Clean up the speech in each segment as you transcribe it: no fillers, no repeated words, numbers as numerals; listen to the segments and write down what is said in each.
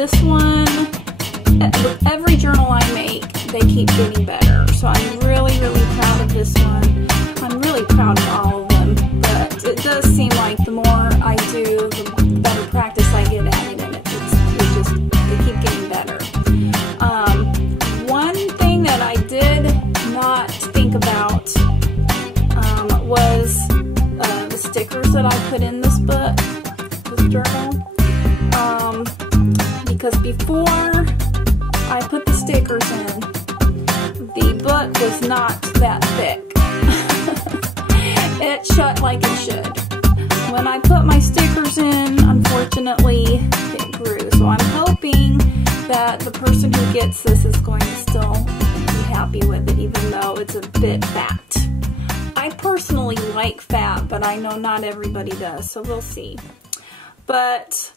this one, with every journal I make, they keep getting better. So I'm really, really proud of this one. I'm really proud of all of them, but it does seem like the more I do, the better practice I get at it, and they keep getting better. One thing that I did not think about was the stickers that I put in this book, this journal, because before I put the stickers in, the book was not that thick. It shut like it should. When I put my stickers in, unfortunately, it grew. So I'm hoping that the person who gets this is going to still be happy with it, even though it's a bit fat. I personally like fat, but I know not everybody does, so we'll see. But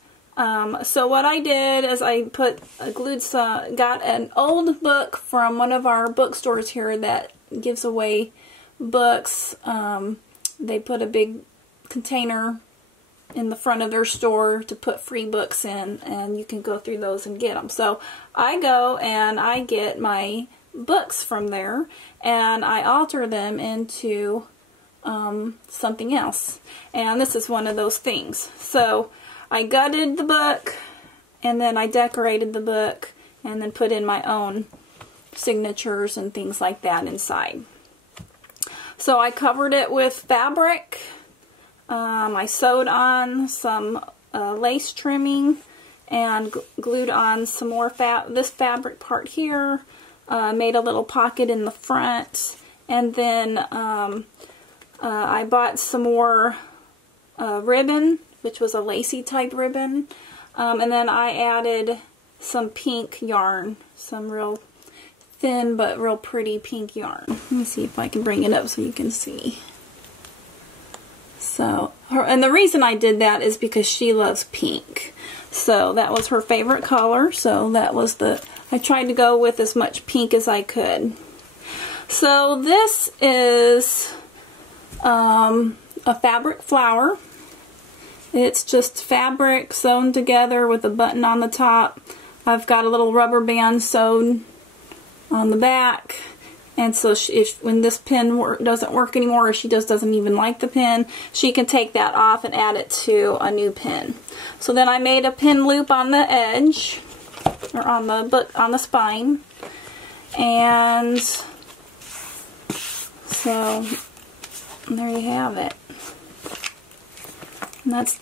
so what I did is I got an old book from one of our bookstores here that gives away books. They put a big container in the front of their store to put free books in, and you can go through those and get them. So I go and I get my books from there, and I alter them into something else. And this is one of those things. So I gutted the book, and then I decorated the book, and then put in my own signatures and things like that inside. So I covered it with fabric. I sewed on some lace trimming and glued on some more this fabric part here. Made a little pocket in the front, and then I bought some more ribbon, which was a lacy type ribbon, and then I added some pink yarn, some real thin but real pretty pink yarn. Let me see if I can bring it up so you can see. So, and the reason I did that is because she loves pink. So that was her favorite color, so that was I tried to go with as much pink as I could. So this is a fabric flower. It's just fabric sewn together with a button on the top. I've got a little rubber band sewn on the back, and so when this pin doesn't work anymore, or she just doesn't even like the pin, she can take that off and add it to a new pin. So then I made a pin loop on the edge, or on the spine, and so there you have it. And that's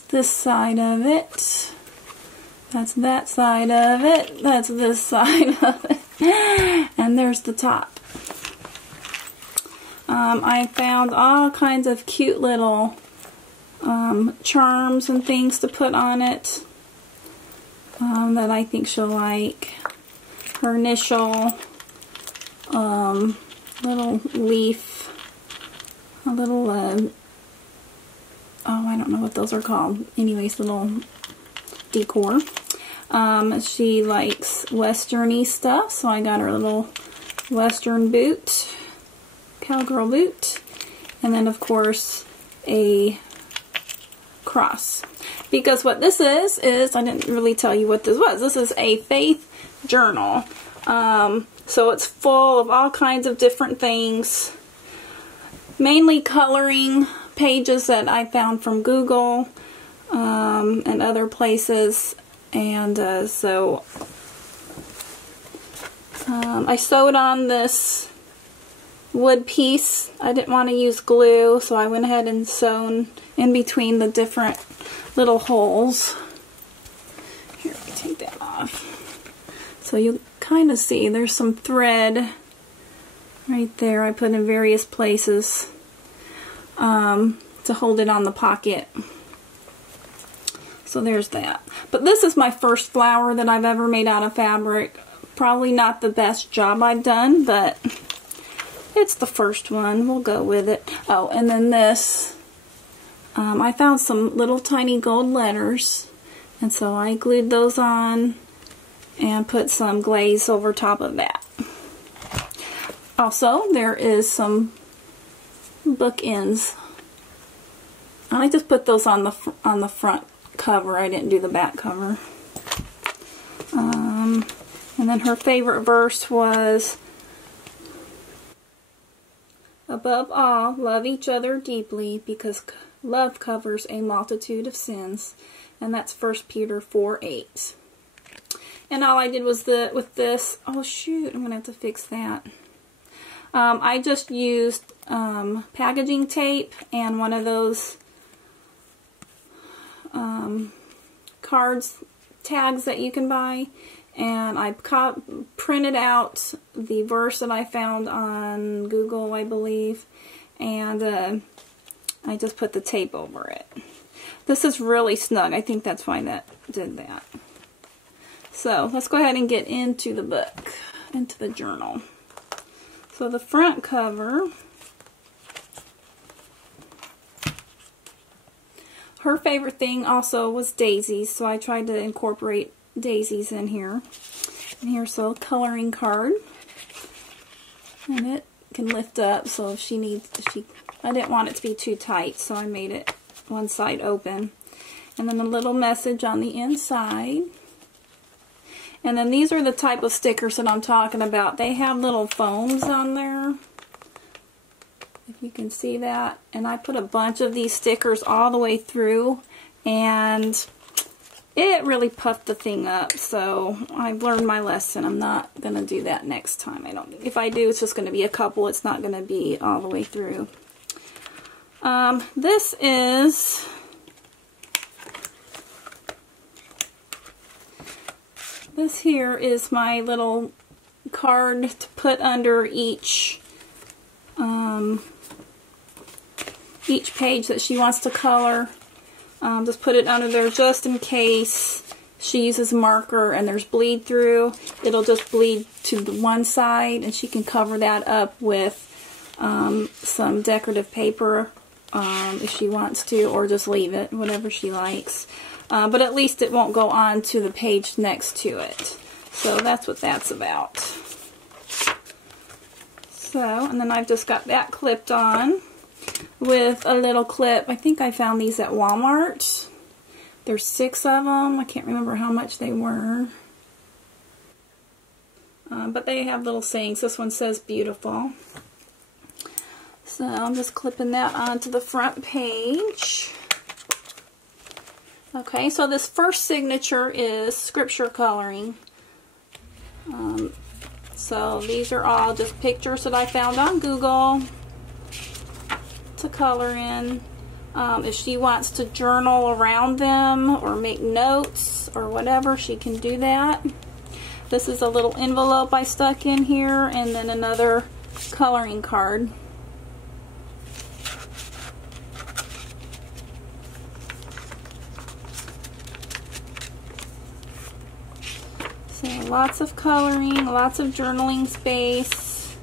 this side of it. That's that side of it. That's this side of it. And there's the top. I found all kinds of cute little charms and things to put on it that I think she'll like. Her initial little leaf, a little, oh, I don't know what those are called. Anyways, little decor. She likes western-y stuff, so I got her a little western boot, cowgirl boot, and then of course a cross. Because what this is I didn't really tell you what this was. This is a faith journal. So it's full of all kinds of different things, mainly coloring pages that I found from Google and other places. And so I sewed on this wood piece. I didn't want to use glue, so I went ahead and sewn in between the different little holes. Here, let me take that off. So you kind of see there's some thread right there I put in various places to hold it on the pocket. So there's that. But this is my first flower that I've ever made out of fabric. Probably not the best job I've done, but it's the first one. We'll go with it. Oh, and then this. I found some little tiny gold letters, and so I glued those on and put some glaze over top of that. Also, there is some bookends. I just put those on the front cover. I didn't do the back cover. And then her favorite verse was, above all, love each other deeply, because love covers a multitude of sins. And that's 1 Peter 4:8. And all I did was with this, oh shoot, I'm going to have to fix that. I just used packaging tape and one of those tags that you can buy, and I printed out the verse that I found on Google, I believe, and I just put the tape over it. This is really snug. I think that's why that did that. So let's go ahead and get into the book, into the journal. So the front cover, her favorite thing also was daisies, so I tried to incorporate daisies in here. And here's a coloring card, and it can lift up, so if she needs, I didn't want it to be too tight, so I made it one side open. And then a little message on the inside. And then these are the type of stickers that I'm talking about. They have little foams on there, if you can see that. And I put a bunch of these stickers all the way through, and it really puffed the thing up. So I've learned my lesson. I'm not going to do that next time. If I do, it's just going to be a couple. It's not going to be all the way through. This here is my little card to put under each page that she wants to color. Just put it under there just in case she uses marker and there's bleed through. It'll just bleed to the one side, and she can cover that up with some decorative paper if she wants to, or just leave it, whatever she likes. But at least it won't go on to the page next to it. So that's what that's about. So, and then I've just got that clipped on with a little clip. I think I found these at Walmart. There's 6 of them. I can't remember how much they were. But they have little sayings. This one says beautiful. So I'm just clipping that onto the front page. Okay, so this first signature is scripture coloring. So these are all just pictures that I found on Google to color in. If she wants to journal around them or make notes or whatever, she can do that. This is a little envelope I stuck in here, and then another coloring card. So lots of coloring, lots of journaling space,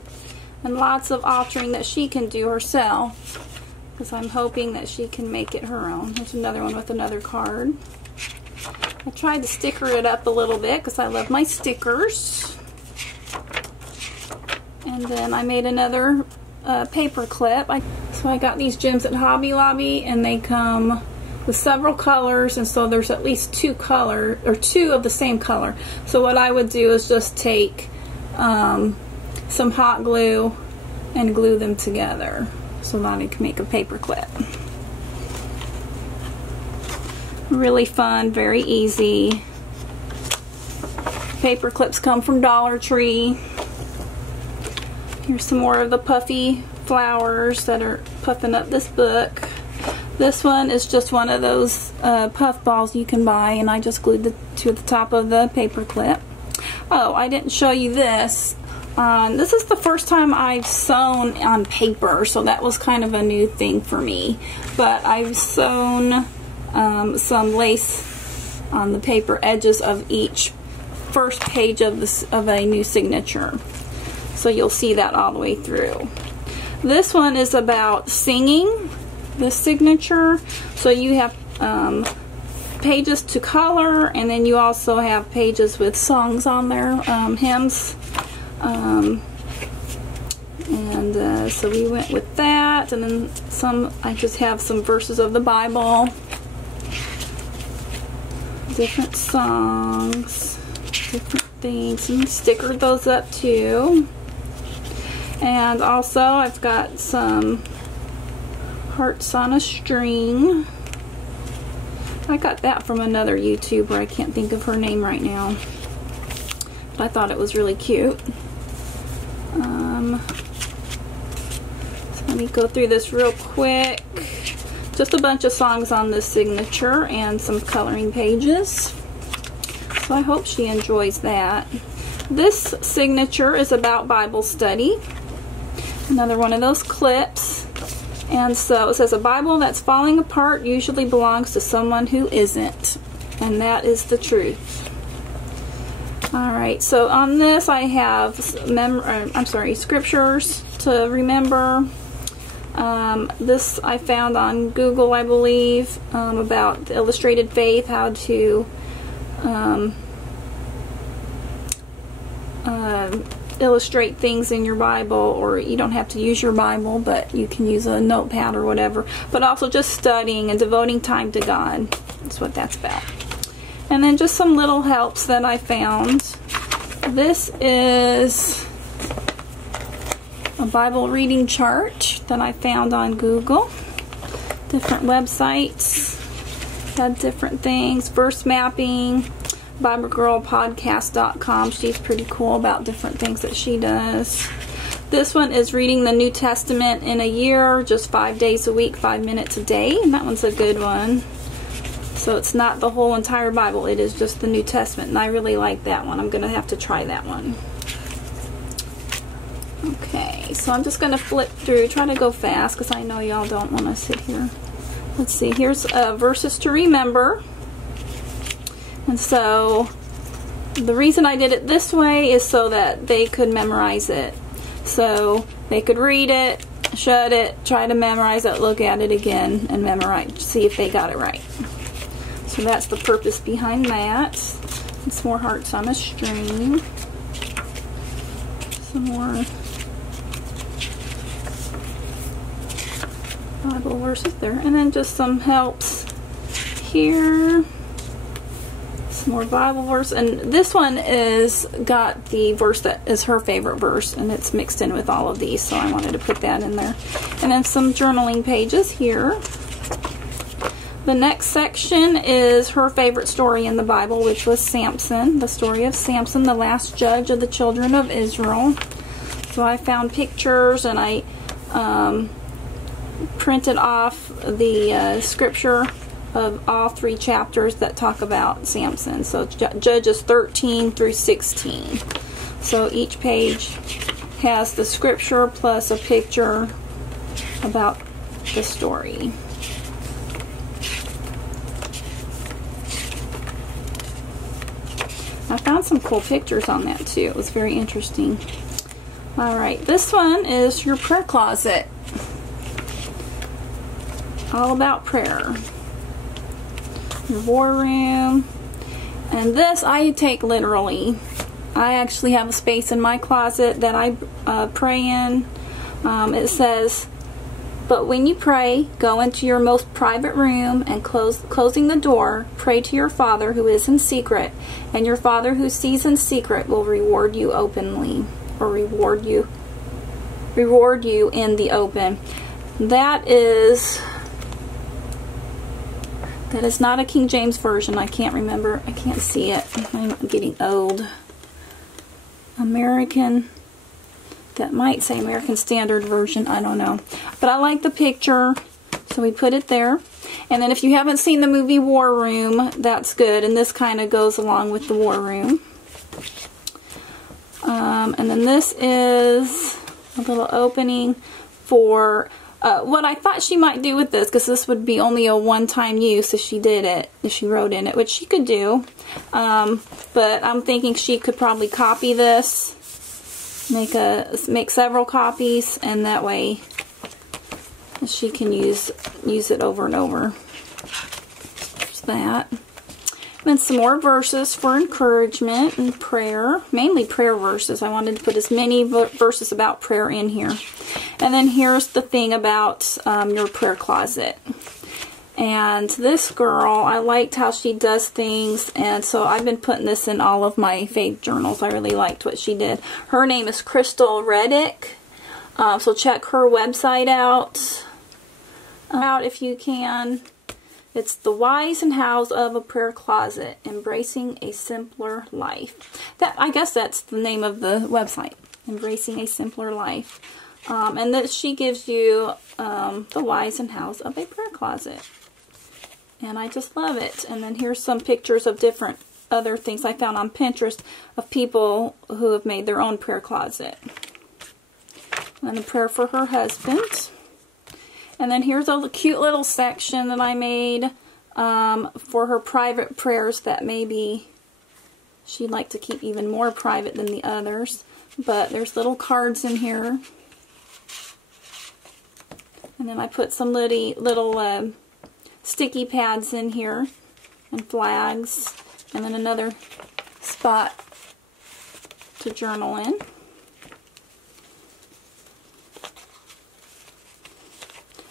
and lots of altering that she can do herself, because I'm hoping that she can make it her own. There's another one with another card. I tried to sticker it up a little bit because I love my stickers. And then I made another paper clip. So I got these gems at Hobby Lobby, and they come with several colors, and so there's at least 2 of the same color. So what I would do is just take some hot glue and glue them together so that I can make a paper clip. Really fun, very easy. Paper clips come from Dollar Tree. Here's some more of the puffy flowers that are puffing up this book. This one is just one of those puff balls you can buy, and I just glued the to the top of the paper clip. Oh, I didn't show you this. This is the first time I've sewn on paper, so that was kind of a new thing for me. But I've sewn some lace on the paper edges of each first page of a new signature. So you'll see that all the way through. This one is about singing, the signature. So you have pages to color, and then you also have pages with songs on there, hymns. So we went with that, and then I just have some verses of the Bible. different songs, different things, and stickered those up too. And also I've got some hearts on a string. I got that from another YouTuber. I can't think of her name right now, but I thought it was really cute. So let me go through this real quick. Just a bunch of songs on this signature and some coloring pages. So I hope she enjoys that. This signature is about Bible study. Another one of those clips. And so it says, a Bible that's falling apart usually belongs to someone who isn't. And that is the truth. Alright, so on this I have scriptures to remember. This I found on Google, I believe, about the illustrated faith, how to illustrate things in your Bible, or you don't have to use your Bible, but you can use a notepad or whatever. But also just studying and devoting time to God. That's what that's about. And then just some little helps that I found. This is a Bible reading chart that I found on Google. Different websites had different things. Verse mapping. BibleGirlPodcast.com. She's pretty cool about different things that she does. This one is reading the New Testament in a year, just 5 days a week, 5 minutes a day. And that one's a good one. So it's not the whole entire Bible, it is just the New Testament. And I really like that one. I'm going to have to try that one. Okay, so I'm just going to flip through, try to go fast because I know y'all don't want to sit here. Let's see, here's verses to remember. And so the reason I did it this way is so that they could memorize it. So they could read it, shut it, try to memorize it, look at it again, and memorize, see if they got it right. So that's the purpose behind that. And some more hearts on a string. Some more Bible verses there. And then just some helps here. Some more Bible verse. And this one is got the verse that is her favorite verse, and it's mixed in with all of these, so I wanted to put that in there. And then some journaling pages here. The next section is her favorite story in the Bible, which was Samson, the story of Samson, the last judge of the children of Israel. So I found pictures, and I printed off the scripture of all 3 chapters that talk about Samson. So Judges 13 through 16. So each page has the scripture plus a picture about the story. I found some cool pictures on that too. It was very interesting. Alright, this one is your prayer closet. All about prayer. Your war room. And this I take literally. I actually have a space in my closet that I pray in. It says, but when you pray, go into your most private room and closing the door, pray to your Father who is in secret, and your Father who sees in secret will reward you openly, or reward you in the open. That is not a King James version. I can't remember. I can't see it. I'm getting old. American. That might say American Standard Version. I don't know. But I like the picture, so we put it there. And then if you haven't seen the movie War Room, that's good. And this kind of goes along with the War Room. And then this is a little opening for what I thought she might do with this, because this would be only a one-time use if she did it, if she wrote in it, which she could do. But I'm thinking she could probably copy this, make several copies, and that way she can use it over and over. There's that. And then some more verses for encouragement and prayer, mainly prayer verses. I wanted to put as many verses about prayer in here. And then here's the thing about your prayer closet. And this girl, I liked how she does things, and so I've been putting this in all of my fave journals. I really liked what she did. Her name is Crystal Reddick, so check her website out if you can. It's The Whys and Hows of a Prayer Closet, Embracing a Simpler Life. I guess that's the name of the website, Embracing a Simpler Life. And that she gives you the whys and hows of a prayer closet. And I just love it. And then here's some pictures of different other things I found on Pinterest of people who have made their own prayer closet. And a prayer for her husband. And then here's a cute little section that I made for her private prayers that maybe she'd like to keep even more private than the others. But there's little cards in here. And then I put some little sticky pads in here and flags. And then another spot to journal in.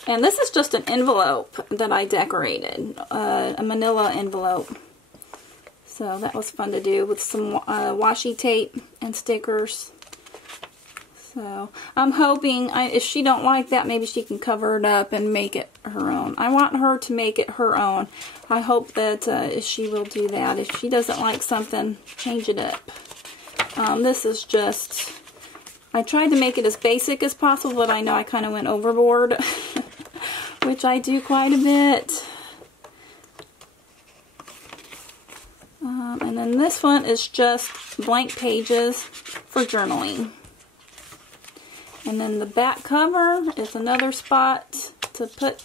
And this is just an envelope that I decorated, a manila envelope. So that was fun to do with some washi tape and stickers. So I'm hoping, if she don't like that, maybe she can cover it up and make it her own. I want her to make it her own. I hope that she will do that. If she doesn't like something, change it up. This is just, I tried to make it as basic as possible, but I know I kind of went overboard, which I do quite a bit. And then this one is just blank pages for journaling. And then the back cover is another spot to put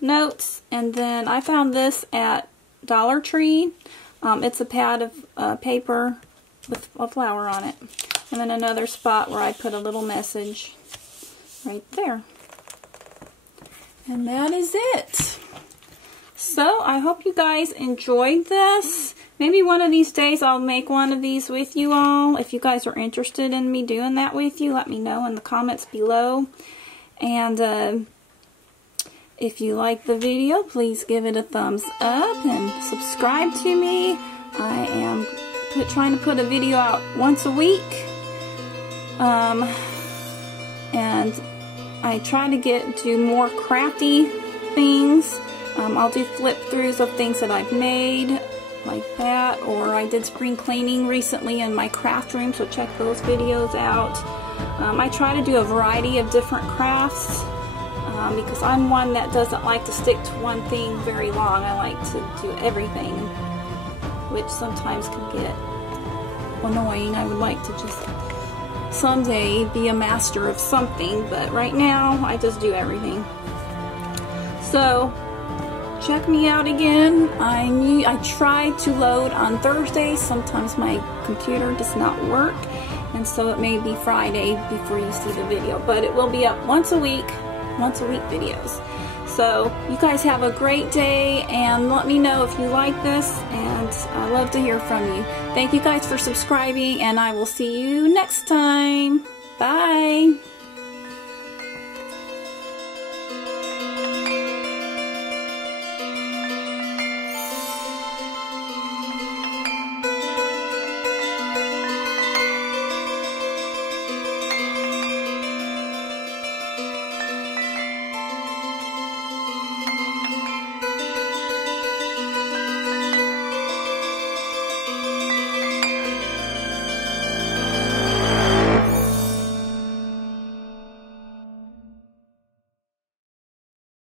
notes. And then I found this at Dollar Tree. It's a pad of paper with a flower on it. And then another spot where I put a little message right there. And that is it. So I hope you guys enjoyed this. Maybe one of these days I'll make one of these with you all. If you guys are interested in me doing that with you, let me know in the comments below. And if you like the video, please give it a thumbs up and subscribe to me. I am trying to put a video out once a week. And I try to do more crafty things. I'll do flip throughs of things that I've made, like that, or I did spring cleaning recently in my craft room, so check those videos out. I try to do a variety of different crafts because I'm one that doesn't like to stick to one thing very long. I like to do everything, which sometimes can get annoying. I would like to just someday be a master of something, but right now I just do everything. So check me out again. I tried to load on Thursdays. Sometimes my computer does not work, and so it may be Friday before you see the video, but it will be up once a week videos. So you guys have a great day, and let me know if you like this, and I love to hear from you. Thank you guys for subscribing, and I will see you next time. Bye.